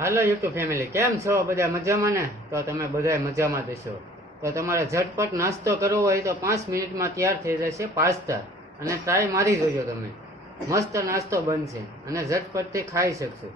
હાલો YouTube family, કેમ છો? બધા મજામાં ને? તો તમે બધા મજામાં દેશો તો તમારે ઝટપટ નાસ્તો કરવો હોય તો પાંચ મિનિટમાં તૈયાર થઈ જશે પાસ્તા. અને ટ્રાય મારી જોજો તમે. મસ્ત નાસ્તો બનશે અને ઝટપટથી ખાઈ શકશો.